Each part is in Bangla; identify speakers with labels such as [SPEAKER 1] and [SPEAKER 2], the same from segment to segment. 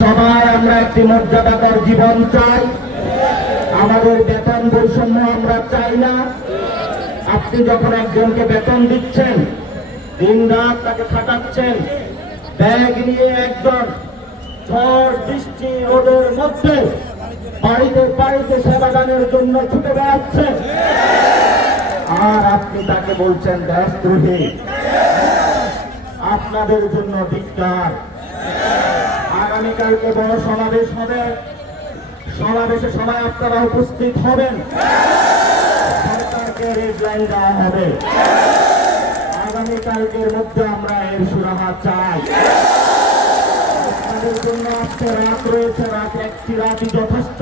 [SPEAKER 1] সবাই আমরা একটি মর্যাদাকর জীবন চাই। আমাদের বেতন বৈষম্য আমরা চাই না। আপনি যখন একজনকে বেতন দিচ্ছেন, দিন রাত তাকে খাটাচ্ছেন, ব্যাগ নিয়ে একজন ঝড়, বৃষ্টি, রোদের মধ্যে বাড়িতে বাড়িতে সেবা দানের জন্য ছুটে বেড়াচ্ছে আর আপনি তাকে বলছেন দেশদ্রোহী আপনাদের জন্য ধিক্কার আগামীকালকে বড় সমাবেশ হবে। সমাবেশে সবাই আপনারা উপস্থিত হবেন। সরকারকে রেড লাইন দেওয়া হবে। আগামীকালকের মধ্যে আমরা এর সুরাহা চাই। আপনাদের জন্য আজকে রাত রয়েছে, রাত একটি, রাতই যথেষ্ট।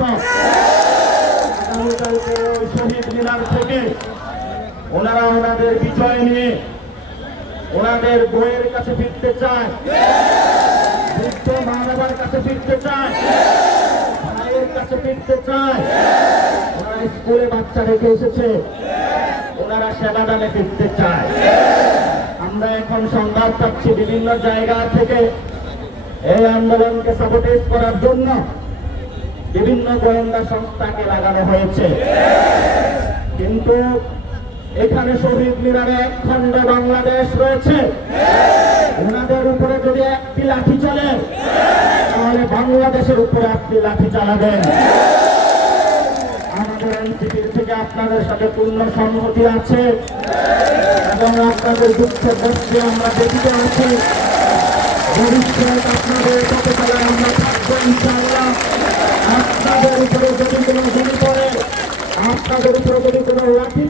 [SPEAKER 1] আগামীকালকে ওই শহীদ মিনার থেকে ওনারা ওনাদের বিজয় নিয়ে ওনাদের বইয়ের কাছে ফিরতে চায়। মা কাছে ফিরতে চায়। ভাইয়ের কাছে ফিরতে চায়। ওনারা স্কুলে বাচ্চা রেখে এসেছে। ওনারা সেবাদানে ফিরতে চায়। আমরা এখন সংবাদ পাচ্ছি বিভিন্ন জায়গা থেকে এই আন্দোলনকে সাপোর্টেজ করার জন্য বিভিন্ন গোয়েন্দা সংস্থাকে লাগানো হয়েছে। কিন্তু এখানে শহীদ মিনারে এক খণ্ড বাংলাদেশ রয়েছে। ওনাদের উপরে যদি একটি লাঠি চলে, তাহলে বাংলাদেশের উপরে আপনি লাঠি চালাবেন। আমাদের এনসিপির থেকে আপনাদের সাথে পূর্ণ সম্মতি আছে এবং আপনাদের দুঃখের দৃশ্যে আমরা দেখিতে আছি। আপনাদের উপরে যদি কোনো উপরে যদি কোনো লাঠি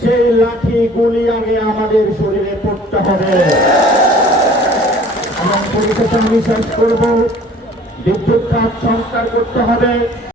[SPEAKER 1] সেই লাঠি গুলি আগে আমাদের শরীরে পড়তে হবে। আমি শেষ করব বিদ্যুৎ কাজ সংস্কার করতে হবে।